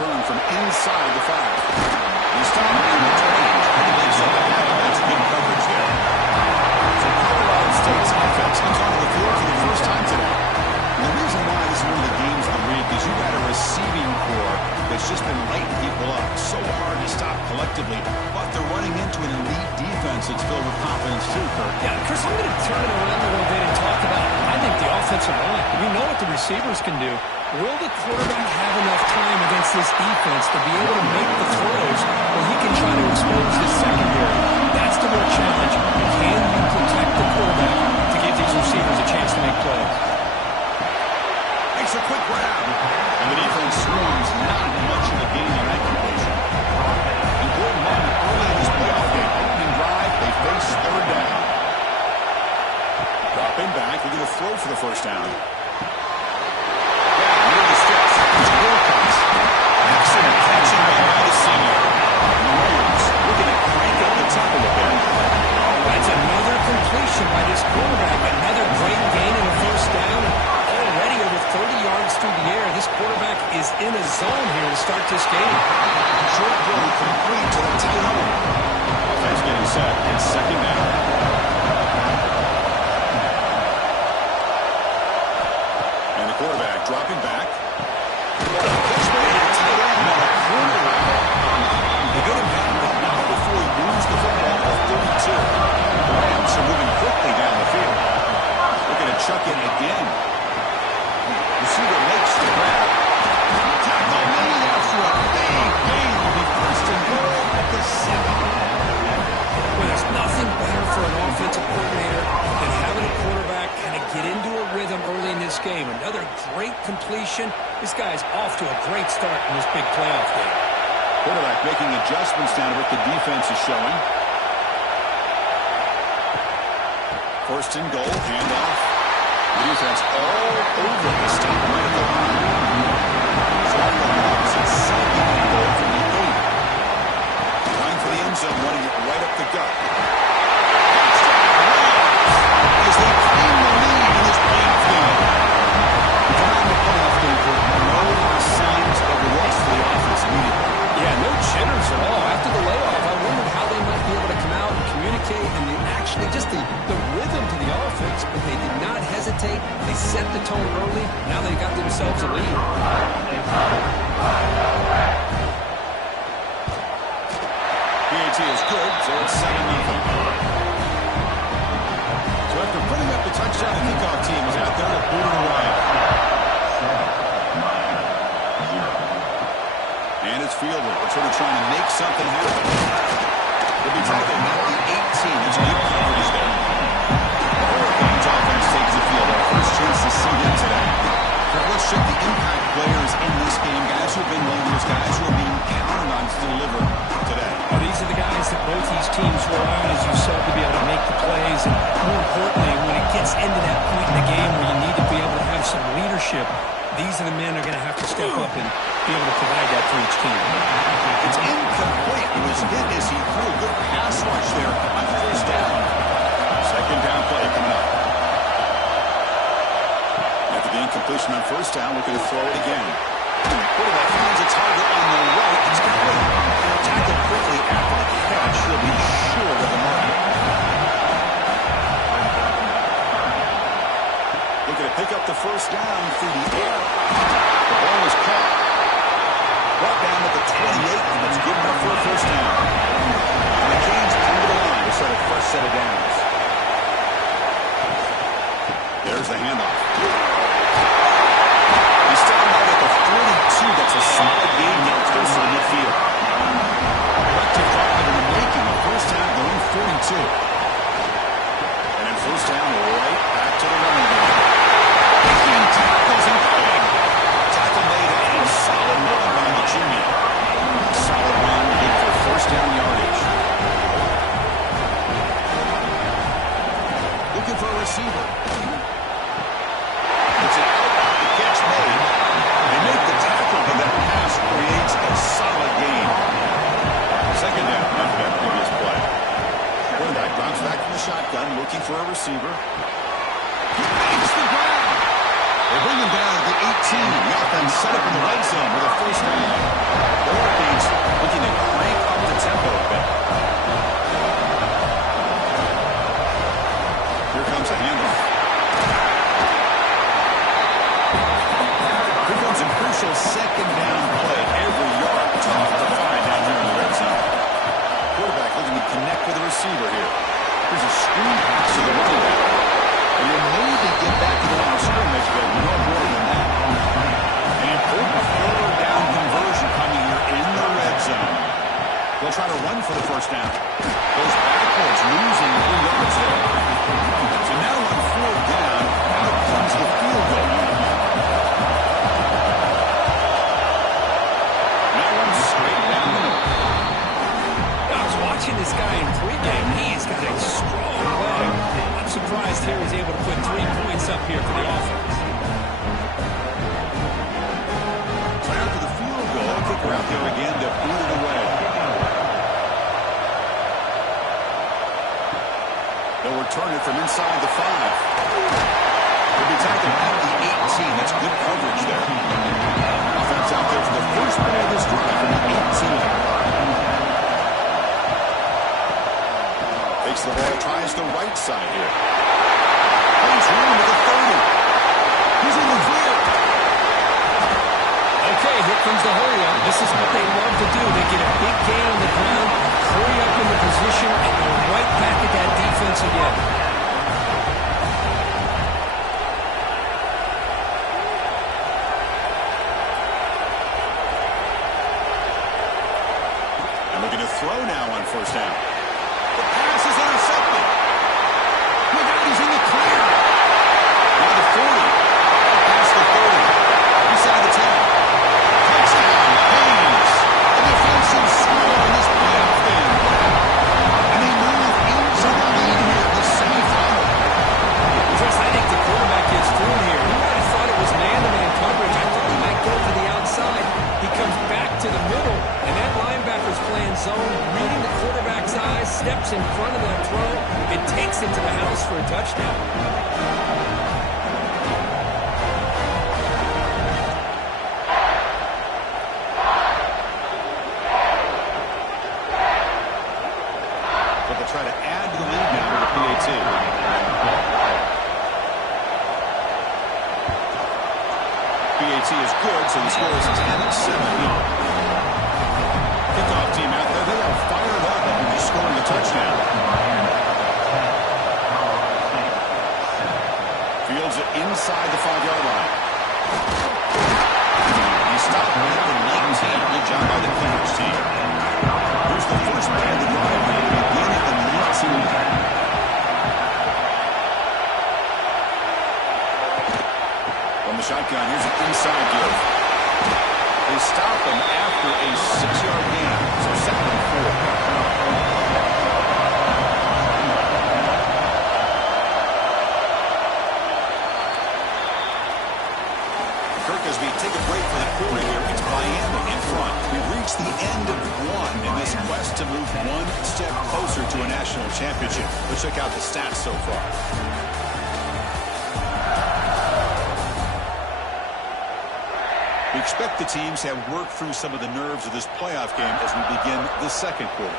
return from inside the 5. He's stopped in mid-range. I think they saw that. That's good coverage there. So Colorado State's offense comes onto the field for the first time today. And the reason why this is one of the games of the week is you've got a receiving core that's just been lighting people up. So hard to stop collectively, but they're running into an elite defense that's filled with confidence too, Kirk. Yeah, Chris, I'm going to turn it around a little bit and talk about, I think, the offensive line. We know what the receivers can do. Will the quarterback have enough time against this defense to be able to make the throws where he can try to expose this secondary? That's the real challenge. Can you protect the quarterback to give these receivers a chance to make plays? Makes a quick grab. And the defense swarms not much of a gain on that completion. Important moment early in this playoff game. Opening drive, they face third down. Dropping back, they're going to throw for the first down. Excellent catching by the senior. Warriors looking to crank up the tempo a bit. That's another completion by this quarterback. Another great gain in the first down. Already over 30 yards through the air. This quarterback is in a zone here to start this game. Short throw complete to the tight end. Offense getting set. It's second down. And the quarterback dropping back. Chuck in again. Receiver makes the grab. Tackle made after a big gain. Will be first and goal at the 7. Well, there's nothing better for an offensive coordinator than having a quarterback kind of get into a rhythm early in this game. Another great completion. This guy's off to a great start in this big playoff game. Quarterback making adjustments down to what the defense is showing. First and goal, handoff. The defense all over the stop right at the line. So on the opposite side of the goal from the 8. Trying for the end zone, running it right up the gut. As they claim the lead in this playing field. During the playoff game, no signs of loss for the offense immediately. Yeah, no jitters at all. After the layoff, I wondered how they might be able to come out and communicate and actually just the rhythm to the offense, but they did not hesitate. They set the tone early. Now they got themselves a lead. PAT is good, so it's 7-0. So after putting up the touchdown, the kickoff team is out there to boot it away. And it's fielded. We're sort of trying to make something happen. They'll be tackled at the 18. There's good coverage there. The Hurricanes offense takes the field. Our first chance to see them today. Let's check the impact players in this game. Guys who have been leaders, guys who are being counted on to deliver today. Well, these are the guys that both these teams rely on, as you said, to be able to make the plays. And more importantly, when it gets into that point in the game where you need to be able to have some leadership, these are the men that are going to have to step up and be able to provide that for each team. It's incomplete. He was hit as he threw a good pass rush there on first down. Second down play coming up. After the incompletion on first down, looking to throw it again. Quarterback finds a target on the right. It's got it. Tackled quickly after the catch. He'll be short of the mark. Looking to pick up the first down through the air. The ball is caught. Brought down at the 28, and that's good enough for a first down. And the Canes come to the line to start a fresh set of downs. There's the handoff. He's starting out at the 42. That's a solid gain now closer to midfield. Rectified in the making. A first down at the 42. And then first down right back to the running game. Making tackles and bang. Tackle made and a solid run by the junior. Solid run, good for first down yardage. Looking for a receiver. It's an out, the catch made. They make the tackle, but that pass creates a solid gain. Second down after that previous play. Quarterback drops back from the shotgun, looking for a receiver. He makes the grab. They bring him down at the 18. The offense set up in the red zone with a first down. stop here for the offense. So after the field goal, kicker out there again to boot it away. They'll return it from inside the 5. They'll be tackled at the 18. That's good coverage there. Offense out there for the first play of this drive from the 18. Takes the ball, tries the right side here. Plays room to the 30. He's in the clear. Okay, here comes the hurry up. This is what they love to do. They get a big gain on the ground, hurry up in the position, and go right back at that defense again. And looking to throw now on first down. The pass is intercepted. Look out, he's in the clear. Now the 40. Past the 30. Inside the 10. Touchdown, Haynes. A defensive score in this playoff game. And they move into the lead here in the semifinal. Chris, I think the quarterback gets through here. He might have thought it was man-to-man coverage. I thought he might go to the outside. He comes back to the middle, and that linebacker's playing zone, reading the quarterback's eyes, steps in front of that throw, and takes it to the house for a touchdown. But they'll try to add to the lead now with the PAT. PAT is good, so the score is 10-7. Kickoff team out there, they are fired up after scoring a touchdown. Fields it inside the 5-yard line. He stopped at the 19. Good job by the Cleavers team. Here's the first play of the drive now to begin at the 19. From the shotgun, here's an inside give. They stop him after a 6-yard gain, so 2nd and 4. Kirkisby take a break for the quarter here. It's Miami in front. We've reached the end of one in this quest to move one step closer to a national championship. Let's check out the stats so far. We expect the teams to have worked through some of the nerves of this playoff game as we begin the second quarter.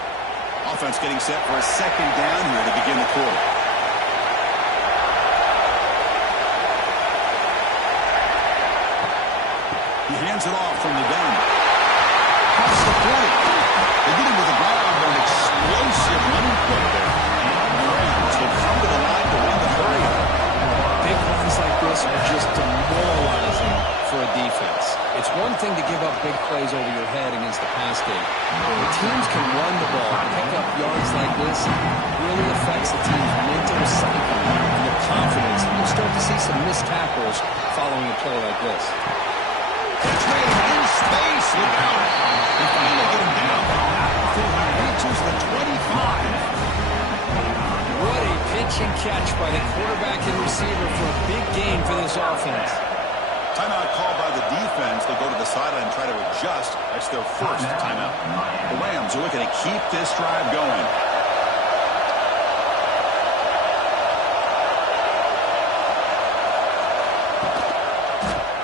Offense getting set for a second down here to begin the quarter. He hands it off from the gun. Past the 40. They get him to the ground for an explosive running play there. The Rams will come to the line to win the hurry up. Big runs like this are just demoralizing for a defense. It's one thing to give up big plays over your head against the pass game. When teams can run the ball, pick up yards like this, it really affects the team's mental psyche and their confidence. And you'll start to see some missed tackles following a play like this. Trade in space. Look out. They finally get him down before he reaches the 25. What a pitch and catch by the quarterback and receiver for a big gain for this offense. Timeout called by the defense. They'll go to the sideline and try to adjust. That's their first timeout. The Rams are looking to keep this drive going.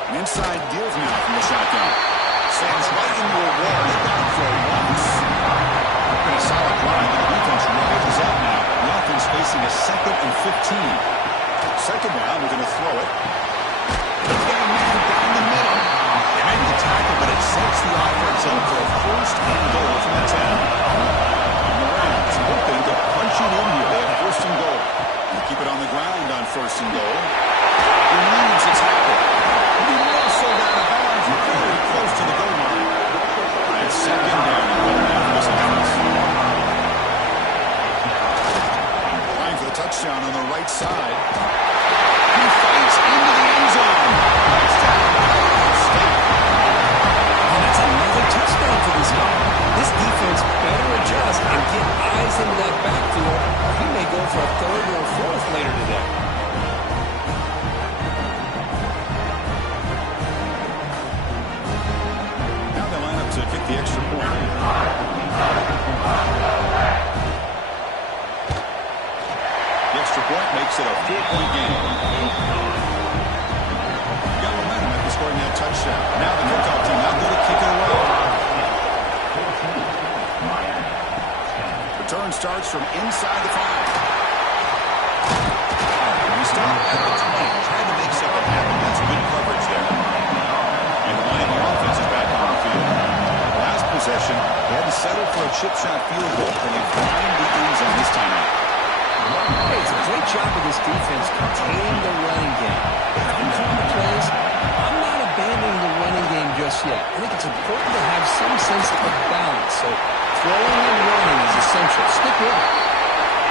An inside give now from the shotgun. Sands right into a wall. They've got him for a loss. Been a solid drive, but the defense rises up now. The offense facing a 2nd and 15. Second down, we're going to throw it. They've got a man down the middle. They make the tackle, but it sets the offense up for a 1st and goal from the 10. And the Rams hoping to punch it in here. They have 1st and goal. They keep it on the ground on 1st and goal. He leads the tackle. He muscled out of bounds very close to the goal line. And 2nd down and goal now for this offense. Trying for the touchdown on the right side. He fights into the end zone. Touchdown, Ohio State. And that's another touchdown for this guy. This defense better adjust and get eyes into that backfield, or he may go for a 3rd or a 4th later today. starts from inside the 5. We stop at the 20, trying to make something happen. That's good coverage there. And the Miami offense is back on the field. Last possession, they had to settle for a chip shot field goal, and they find the end zone this time out. Hey, it's a great job of this defense containing the running game. I'm calling the plays. I'm not abandoning the running game just yet. I think it's important to have some sense of balance. So throwing and running is essential. Stick with it.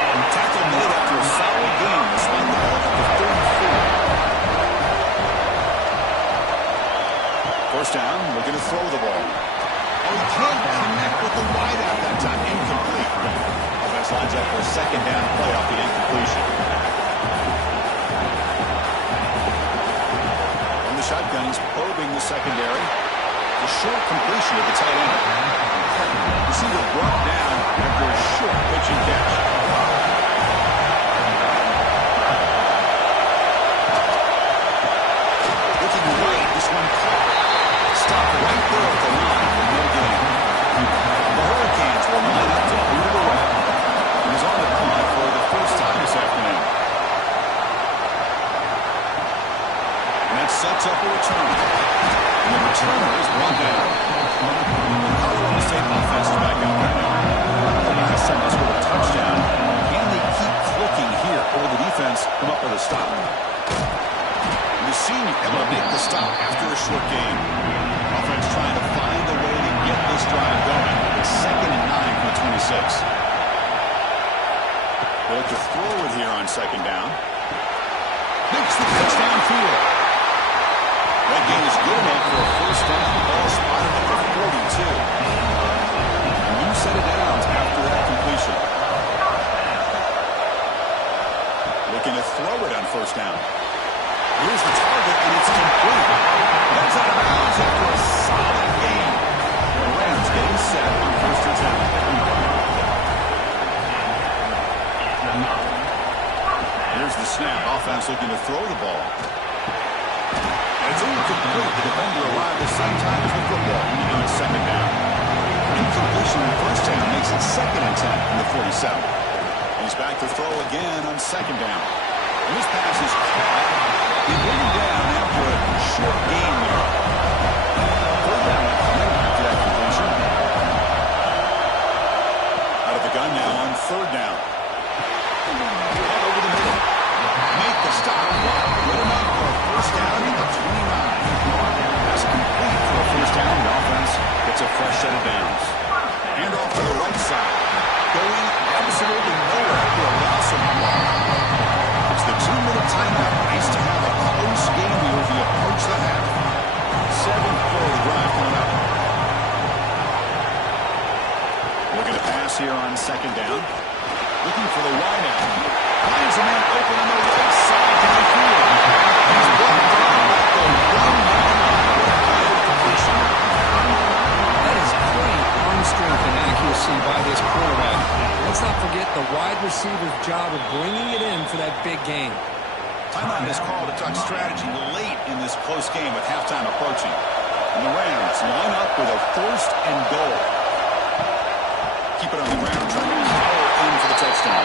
And tackle made after a solid game. They swung the ball up to 34. First down, looking to throw the ball. Oh, he can't connect with the wideout that time. Incomplete. Offense lines up for a second down play off the incompletion. From the shotgun, he's probing the secondary. The short completion of the tight end. Receiver brought down after a short pitch and catch. Looking right, this one caught. Stopped right there at the line for no gain. The Hurricanes will line up to boot it away. He was on the punt for the first time this afternoon. And that sets up a return. And the returner is brought down. Colorado State offense is back out right now. The last time they scored a touchdown. Can they keep clicking here, or will the defense come up with a stop? And the senior able to make the stop after a short game. Offense trying to find a way to get this drive going. It's 2nd and 9 from the 26. They look to throw it here on second down. Makes the touchdown field. That gain is good enough for a first down. Ball spotted at the 42. A new set of downs after that completion. Looking to throw it on first down. Here's the target, and it's complete. That's out of bounds after a solid game. The Rams getting set on first and 10. Here's the snap. Offense looking to throw the ball. It's incomplete. The defender arrived the same time as the football. Now it's second down. Incompletion in first down makes it 2nd and 10 from the 47. He's back to throw again on second down. And this pass is caught. They bring him down after a short gain there. Third down after that completion. Out of the gun now on third down. Over the middle. Make the stop. Good enough for a first down at the 29. That's complete for a first down. The offense gets a fresh set of downs. And off to the right side. Going absolutely nowhere after a loss of one. It's the 2-minute timeout. Nice to have a close game here as we approach the half. 7th play of the drive coming up. Looking to pass here on second down. Looking for the wideout. Finds a man open on the right side downfield. He's blocked down at the 1-yard completion. That is great arm strength and accuracy by this quarterback. Let's not forget the wide receiver's job of bringing it in for that big game. Timeout is called to talk strategy late in this close game with halftime approaching. And the Rams line up with a first and goal. Keep it on the ground, trying to power in for the touchdown.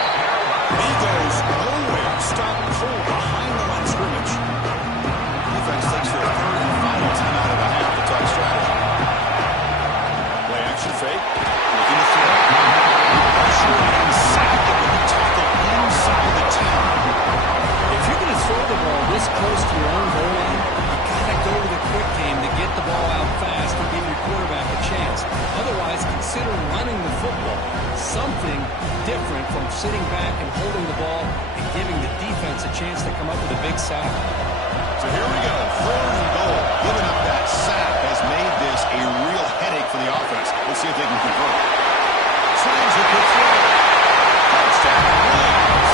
He goes nowhere. Stop cold behind the line of scrimmage. Defense takes their third and final timeout of the half to talk strategy. Play action fake. Looking to throw. Pressure and sack it with the tackle inside the 10. If you're going to throw the ball this close to your own goal line, you've got to go to the quick game to get the ball out fast and give your quarterback a chance. Otherwise, consider running the football. Something different from sitting back and holding the ball and giving the defense a chance to come up with a big sack. So here we go. 3rd and goal. Giving up that sack has made this a real headache for the offense. Let's see if they can convert. Slams it with throw. Touchdown. Rams.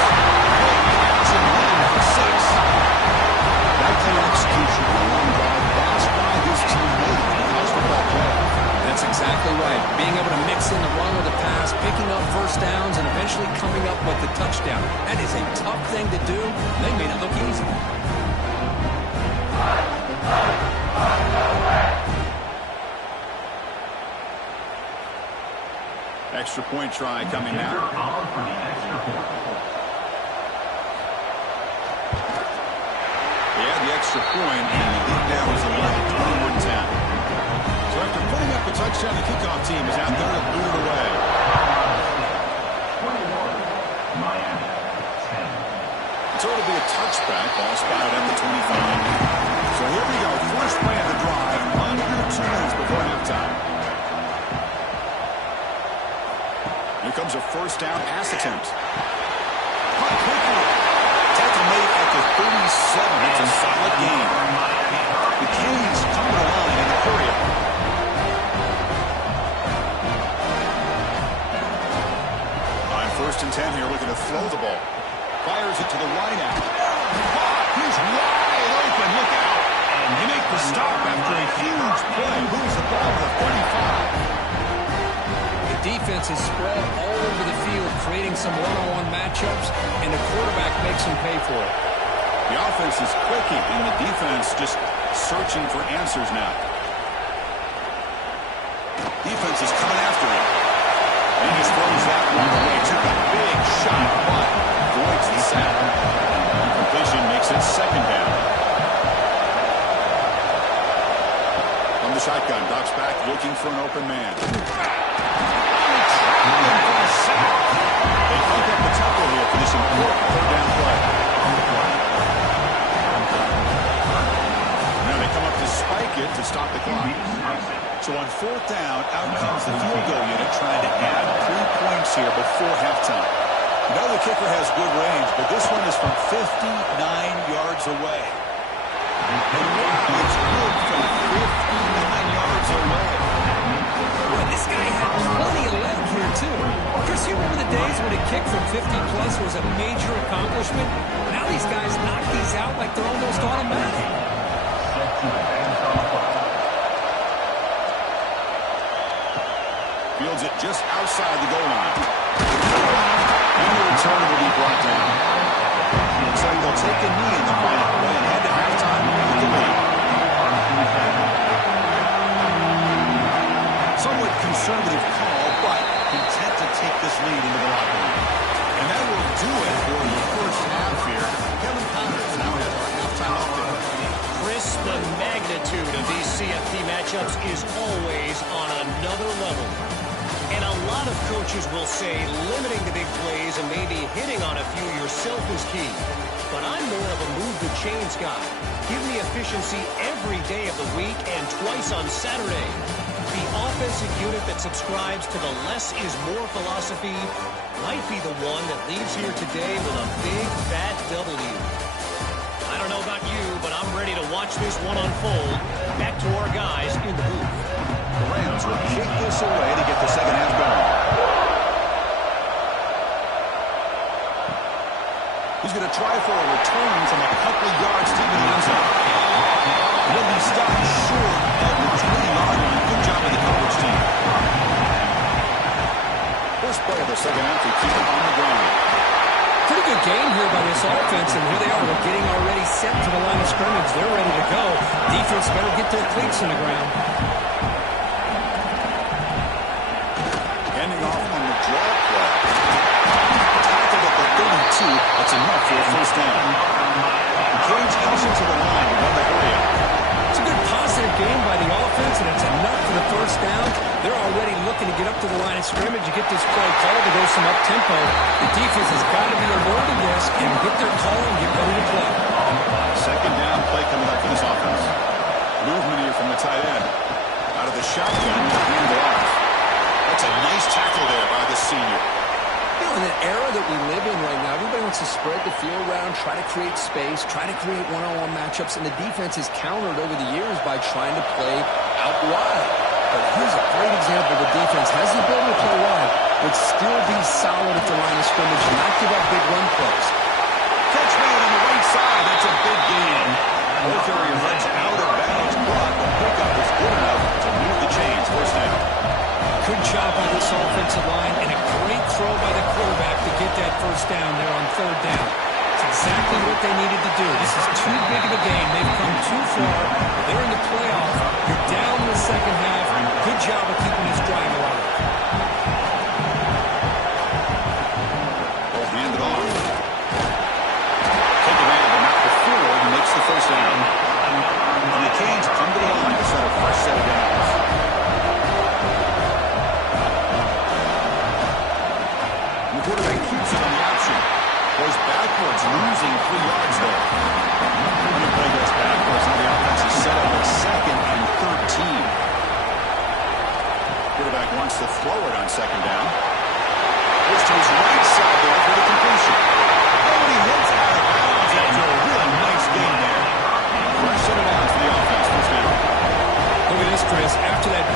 Great pass and run for 6. That kind of execution on one drive, that's why this team made it in the college football playoff. That's exactly right. Being able to mix in the run with the pass, picking up first downs, and eventually coming up with the touchdown. That is a tough thing to do. They made it look easy. extra point try coming now. The extra point, and the lead now is 11, 21-10. So after putting up a touchdown, the kickoff team is out there to boot it away. So it'll be a touchback, ball spotted at the 25. So here we go, first play of the drive, under 2 minutes before halftime. Here comes a first down pass attempt. Tackle made at the 37. That's a solid game. The Canes come to the line in the hurry up. On 1st and 10 here, looking to throw the ball. Fires it to the wide out. He's wide open. Look out. And they make the stop after a huge play. Moves the ball to the 35. Defense is spread all over the field, creating some one-on-one matchups, and the quarterback makes them pay for it. The offense is clicking, and the defense just searching for answers now. Defense is coming after him. And he just throws that one away. Took a big shot, but avoids the sack. Completion makes it 2nd down. From the shotgun, drops back, looking for an open man. They pick up the tackle here for this important 3rd down play. Now they come up to spike it to stop the clock. So on 4th down, out comes the field goal unit trying to add 3 points here before halftime. Now the kicker has good range, but this one is from 59 yards away. And wow, it's good from 59 yards away. This guy had plenty of leg here, too. Chris, you remember the days when a kick from 50-plus was a major accomplishment? Now these guys knock these out like they're almost automatic. Fields it just outside the goal line. And the return will be brought down. So they'll take a knee in the final play and head to halftime with the lead. Somewhat conservative call, but content to take this lead into the locker room. And that will do it for the first half here. Kevin Connors now has our halftime update. Chris, the magnitude of these CFP matchups is always on another level. And a lot of coaches will say limiting the big plays and maybe hitting on a few yourself is key. But I'm more of a move the chains guy. Give me efficiency every day of the week and twice on Saturday. The offensive unit that subscribes to the less is more philosophy might be the one that leaves here today with a big, fat W. I don't know about you, but I'm ready to watch this one unfold. Back to our guys in the booth. The Rams will kick this away to get the second half going. He's going to try for a return from a couple yards deep in the end zone. Will be stopped short of the 20-yard line. Good job of the coverage team. First play of the second half, they keep it on the ground. Pretty good game here by this offense, and here they are. We're getting already set to the line of scrimmage. They're ready to go. Defense better get their cleats in the ground. Handing off on the draw play. Tackled at the 32. That's enough for a first down. The Canes closer to the line to run the hurry up. It's a good positive game by the offense, and it's enough for the first down. They're already looking to get up to the line of scrimmage and get this play called to go some up-tempo. The defense has got to be alert to this and get their call and get ready to play. Second down play coming up for this offense. Movement here from the tight end. Out of the shotgun, hand it off. That's a nice tackle there by the senior. You know, in an era that we live in right now, everybody wants to spread the field around, try to create space, try to create one-on-one matchups, and the defense has countered over the years by trying to play out wide. But here's a great example. The defense has the ability to play wide, but still be solid at the line of scrimmage and not give up big run plays. Catch made on the right side. That's a big gain. Both areas runs out of bounds, but the pickup is good enough to move the chains. First down. Good job by this offensive line and a great throw by the quarterback to get that first down there on 3rd down. It's exactly what they needed to do. This is too big of a game. They've come too far. They're in the playoff. You're down in the second half. Good job of keeping this drive alive.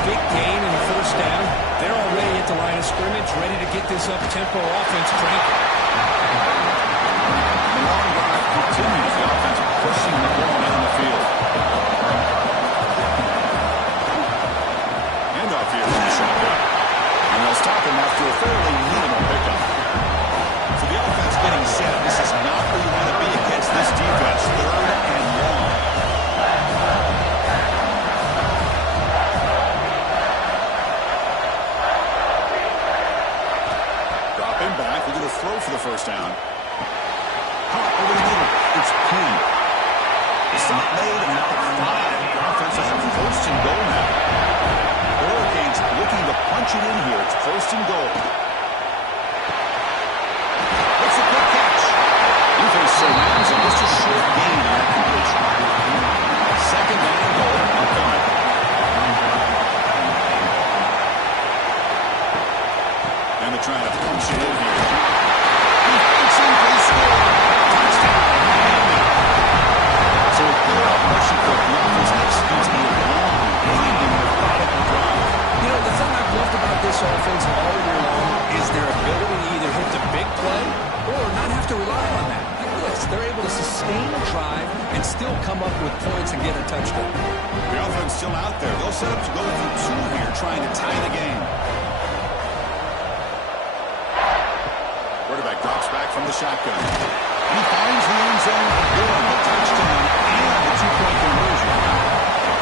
big gain in the first down. They're already at the line of scrimmage, ready to get this up-tempo offense cranking. The long drive continues. The offense pushing the ball down the field. Handoff here from the shotgun. And they'll stop him after a fairly minimal pickup. So the offense getting set. This is not where you want to be against this defense. 3rd and long. Dropping back. We'll get a throw for the first down. Hot over the middle. It's clean. The stop made and now 5. The offense will have 1st and goal now. The Hurricanes looking to punch it in here. It's 1st and goal. It's a quick catch. Defense surrounds him. Just a short gain on that completion. 2nd down and goal. Upcoming. And they're trying to punch it in here. Defense in for the score. Touchdown. So a clear out motion for the offense executes a long, winding, methodical drive. You know, the thing I've loved about this offense all year long is their ability to either hit the big play or not have to rely on that. Like this, they're able to sustain a drive and still come up with points and get a touchdown. The offense still out there. They'll set up to go for 2 here, trying to tie the game. Quarterback drops back from the shotgun. He finds the end zone again, the touchdown and the 2-point conversion.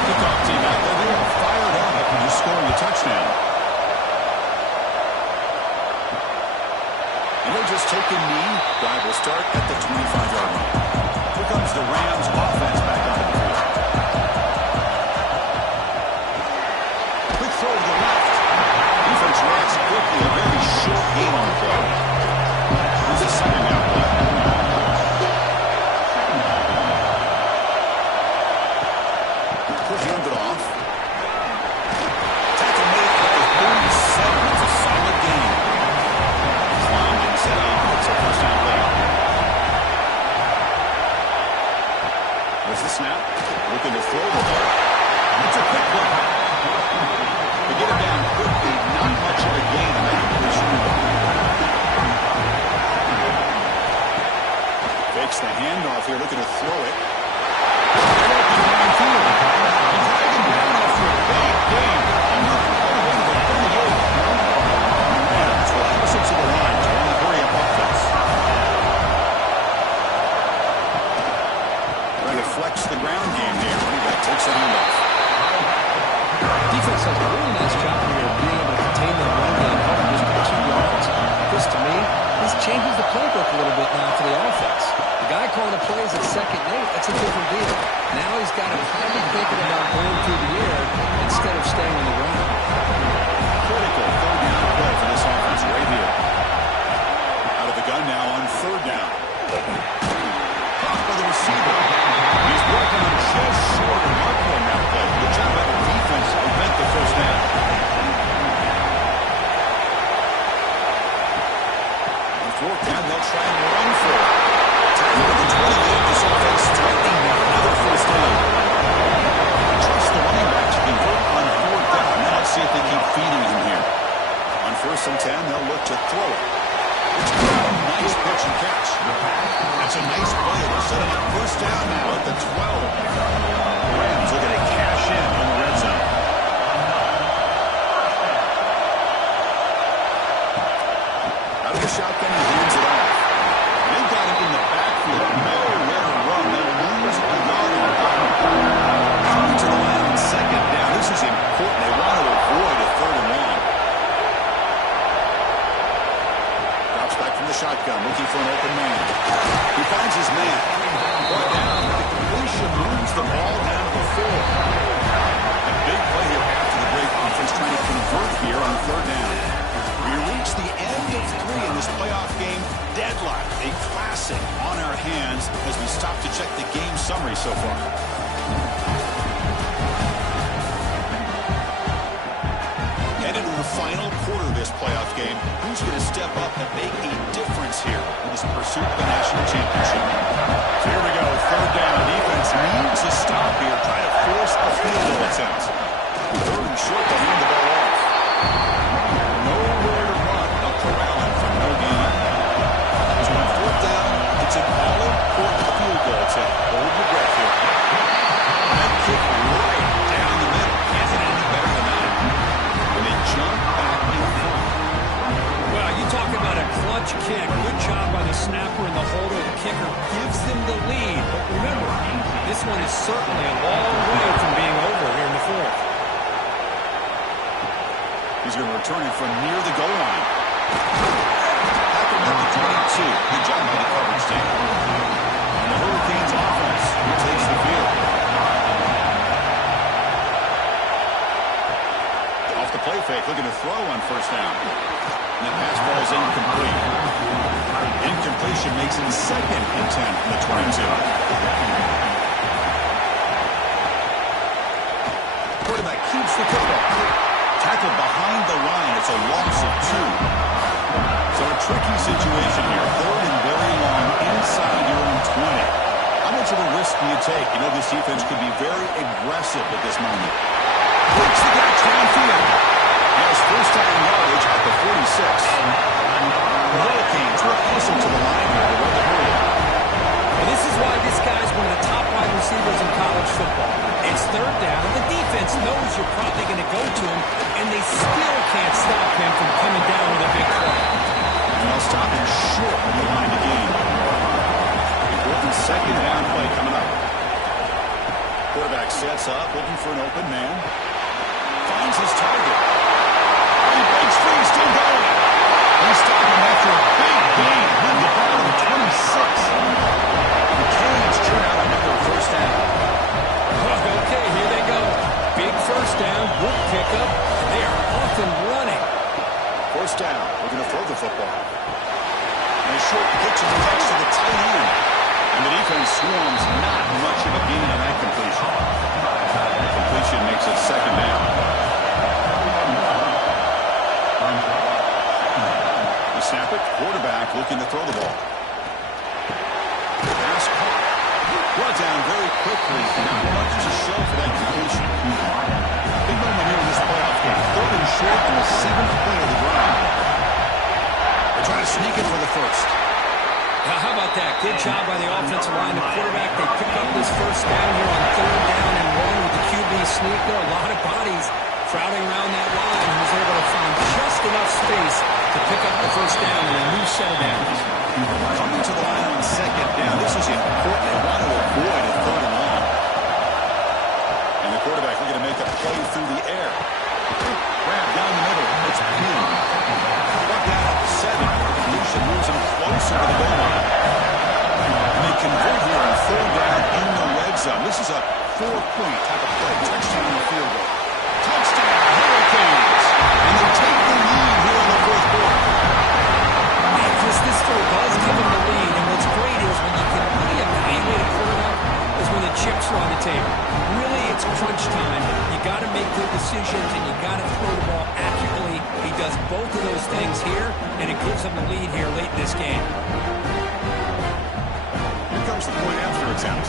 Kickoff team out there. They are fired up and just scoring a touchdown. And they'll just take a knee. Drive will start at the 25-yard line. Here comes the Rams offense back on the field. Quick throw to the left. Defense reacts quickly. A very short gain on the play. Here's a 2nd down play. Hand it off. Tackle made at the 37. That's a solid gain. Climbed and set up. It's a 1st down play. There's the snap. Looking to throw the ball. It's a quick one. They get it down quickly. Not much of a gain in that completion. Fakes the handoff here. Looking to throw it. Right up behind field. The ground game here. Running back takes the handoff. Defense does a really nice job here of being able to contain the run game up just by 2 yards. This, to me, this changes the playbook a little bit now for the offense. The guy calling the plays at 2nd and 8, that's a different deal. Now he's got him highly thinking about going through the air instead of staying on the ground. Critical 3rd down play for this offense right here. Out of the gun now on 3rd down. Caught by the receiver. He's working on just short of Marco on that play. Good job by the defense to prevent the 1st down. On 4th down, they'll try and run for it. Tackle at the 28. This offense tightening now. Another 1st down. Trust the running back to convert on 4th down. Now let's see if they keep feeding him here. On 1st and 10, they'll look to throw it. It's a nice pitch and catch. That's a nice play. They'll set him up 1st down now at the 12. Rams looking to cash in on the red zone. Out of the shotgun, he hands it off. They've got him in the backfield. Nowhere to run. They'll lose a yard on the coming to the line on 2nd down. This is important. They want to avoid a 3rd and long. Back from the shotgun, looking for an open man. He finds his man. Brought down, the completion moves the ball down to the 4. A big play here after the break. Offense trying to convert here on 3rd down. We reach the end of 3 in this playoff game. Deadlock, a classic on our hands as we stop to check the game summary so far. Headed to the final quarter of this playoff game. Who's going to step up and make a difference here in this pursuit of the national championship? So here we go, 3rd down. Defense needs a stop here, trying to force a field goal, it sounds. 3rd and short, the snapper and the holder, the kicker, gives them the lead. But remember, this one is certainly a long way from being over here in the fourth. He's going to return it from near the goal line. Happened at the 22. Good job by the coverage team. And the Hurricanes offense takes the field. Off the play fake, looking to throw on first down. And the pass falls incomplete. Incompletion makes it second and 10 from the 22. Quarterback keeps the football. Tackled behind the line. It's a loss of 2. So a tricky situation here. Third and very long inside your own 20. How much of a risk do you take? You know this defense could be very aggressive at this moment. Breaks the gap downfield. He has first down yardage at the 46. The Hurricanes will hustle to the line here to run the hurry. And this is why this guy's one of the top wide receivers in college football. It's third down. The defense knows you're probably going to go to him, and they still can't stop him from coming down with a big play. And they'll stop him short of the line of game. Important second down play coming up. Quarterback sets up, looking for an open man. Finds his target. He breaks free, still going. He's stopping after a big gain. Moved the ball to the 26. The Canes turn out another first down. Okay, here they go. Big first down, good pickup. They are off and running. First down. We're going to throw the football. And a short pitch and next to the tight end. And the defense swarms not much of a gain on that completion. Completion makes it second down. The snap it. Quarterback looking to throw the ball. Pass caught. Brought down very quickly. Not much to show for that completion. Big moment here in this playoff game. Third and short in the 7th play of the drive. They try to sneak it for the first. Now, how about that? Good job by the offensive line. The quarterback, they pick up this first down here on third down and 1 with the QB sneak. There are a lot of bodies crowding around that line. He was able to find just enough space to pick up the first down in a new set of downs. Coming to the line on second down. This is important. They want to avoid a third and long. And the quarterback looking to make a play through the air. Grab down the middle. It's pinned. Brought down at the 7. Completion moves him closer to the goal line. And they convert here on third down in the red zone. This is a 4-point type of play. Touchdown in the field goal. Touchdown, Hurricanes. And they take the lead here in the fourth quarter. Man, Chris, this score does give them the lead. And what's great is when you can really evaluate a quarterback is when the chips are on the table. Really, it's crunch time. You got to make good decisions, and you got to throw the ball accurately. He does both of those things here, and it gives them the lead here late in this game. Here comes the point after attempt.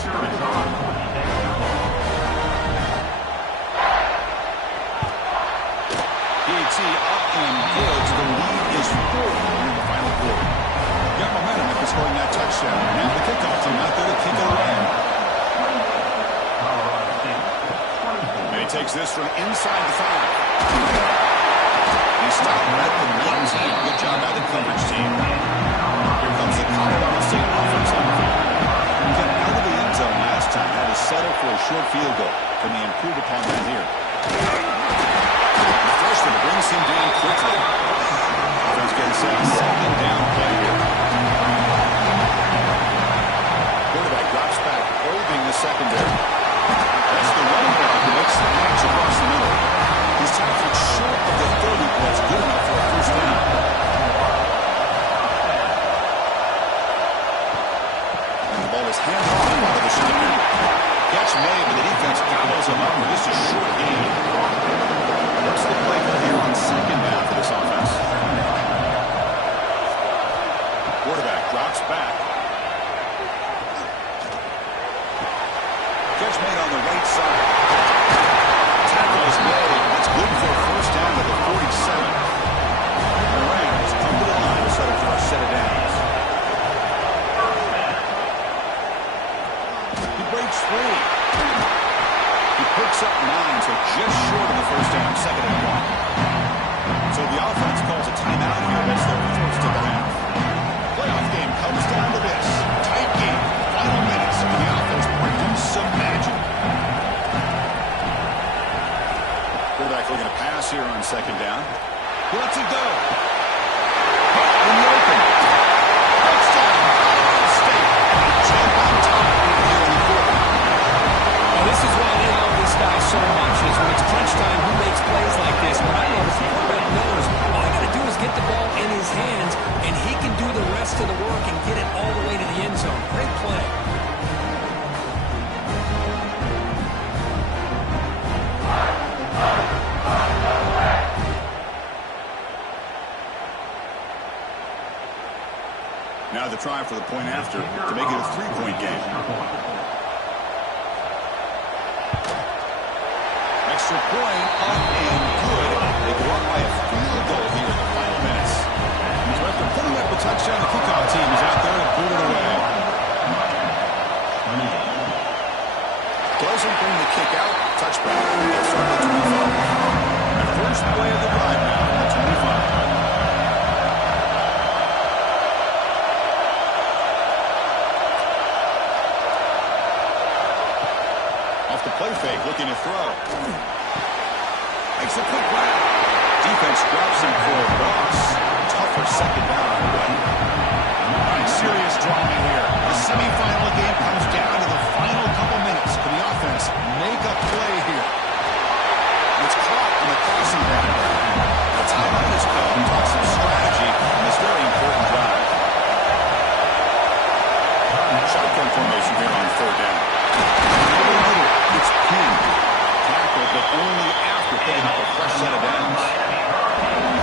PAT up and good. The lead is 4 in the final quarter. Got momentum after scoring that touchdown. Now the kickoff team out there to kick it away. And he takes this from inside the 5. He stopped at the 19. Good job by the coverage team. Here comes the Colorado State offense on the field. Got out of the end zone last time. Had to settle for a short field goal. Can they improve upon that here? The freshman brings him down quickly. Offense getting set. Second down play here. Quarterback drops back, probing the secondary. That's the running back who makes the catch across the middle. He's tackled short of the 30, but that's good enough for a first down. And the ball is handed off out of the shotgun. Catch made, but the defense follows him up for just a short gain. What's the play from here on second down for this offense? Quarterback drops back. Catch made on the right side. Tackle is made. That's good for a first down at the 47. The Rams come to the line to settle for a set of downs. He breaks free. He picks up 9, so just short of the first down, second and 1. So the offense calls a timeout here. That's their first of the half. Playoff game comes down to this. Tight game. Final minutes. And the offense produced some magic. Quarterback looking to pass here on second down. Lets it go. In the open. Touchdown. Colorado State. Jump on top here in the fourth. Now, this is why they love this guy so much, is when it's crunch time, who makes plays like this. But I notice the quarterback knows all I got to do is get the ball in his hands, and he can do the rest of the work and get it all the way to the end zone. Great play. Now the try for the point after to make it a 3-point game. Extra point up and good. They go up by a field goal here in the final minutes. So after putting up a touchdown, the kickoff team is out there to put it away. Doesn't bring the kick out. Touchback. It's on the 25. The first play of the drive now on the 25. The play fake, looking to throw. Makes a quick grab. Defense drops him for a loss. Tougher second down on the way. All right, serious drama here. The semifinal game comes down to the final couple minutes. Can the offense make a play here? It's caught in the crossing back. The timeout is called. Talk some strategy on this very important drive. Shotgun formation here on third down. It's pinned. Tackled, but only after picking up a fresh set of downs.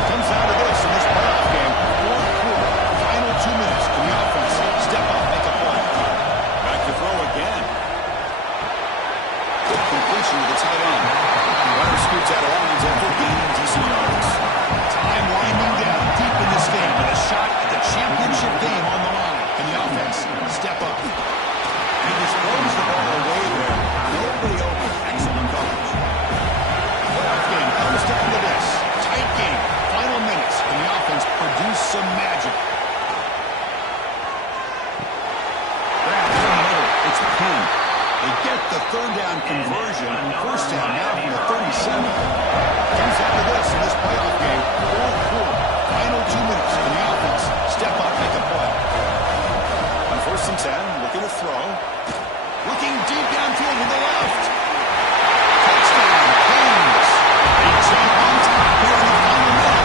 Comes down to this in this playoff game. Fourth quarter, final 2 minutes. Can the offense step up, make a play? Back to throw again. Good completion to the tight end. Runner scoots out of lines after gaining decent yards. Time winding down deep in this game with a shot at the championship game on the line. Can the offense step up? He just throws the ball away there. Nobody open. Excellent coverage. Playoff game comes down to this. Tight game. Final minutes. And the offense produce some magic. Grab in the middle. It's pinned. They get the third down conversion. First down now from the 37. Comes down to this in this playoff game. Fourth quarter. Final 2 minutes. And the offense step up, make a play. On 1st and 10, looking to throw. Looking deep downfield to the left. Touchdown, Kings. They jump on top here in the final minute.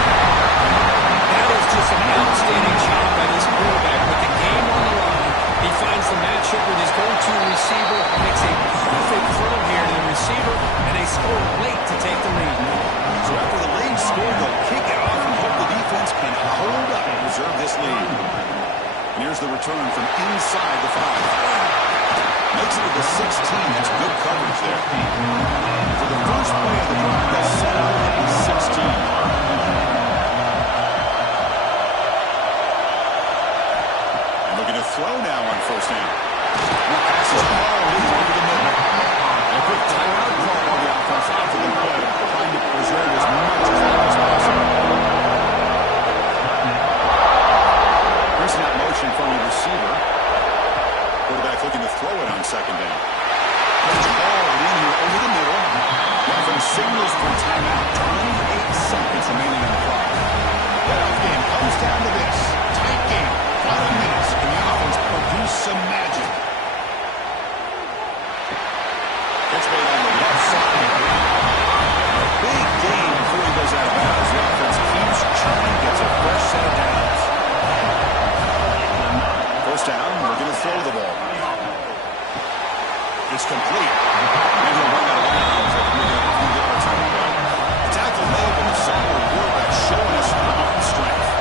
That is just an outstanding job by this quarterback with the game on the line. He finds the matchup with his go-to receiver, makes a perfect throw here to the receiver, and they score late to take the lead. So after the late score, they'll kick it off and hope the defense can hold up and preserve this lead. And here's the return from inside the 5. Makes it to the 16. That's good coverage there. For the first play of the drive, they'll set out at the 16. And looking to throw now on first down. The pass is called over the middle. And a quick timeout call on the offense after the play, trying to preserve as much as possible. Here's that motion from the receiver. Quarterback looking to throw it on second down. Coach Hall in here over the middle. The offense signals for timeout. 28 seconds remaining on the clock. Playoff game comes down to this. Tight game. Final minutes. And the offense produce some magic. Pitch made on the left side. A big gain before he goes out of bounds. The offense keeps churning. Gets a fresh set of downs. First down, we're going to throw the ball. It's complete. And he'll run out of bounds after making a few yards on the play. The tackle made, but the sophomore quarterback showing us arm strength.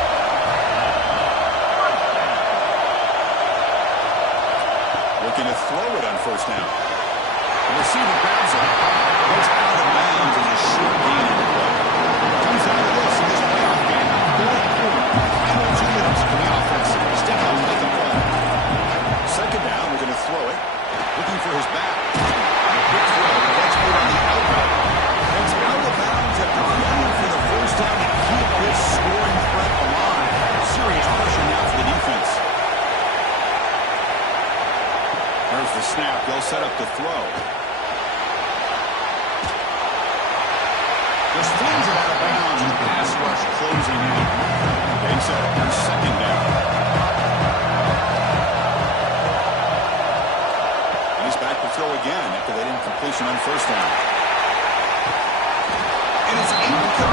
Looking to throw it on first down. The receiver grabs it. Goes out of bounds as a short gain on the play. Comes down to this in this playoff game. Fourth quarter. Final 2 minutes for the offense. Step up and make a play. Second down, we're going to throw it. Looking for his back. There's the snap. They'll set up the throw. Just flings it out of bounds, and the pass rush closing in. They set up their second down. And he's back to throw again after that incompletion on first down. And it's able to come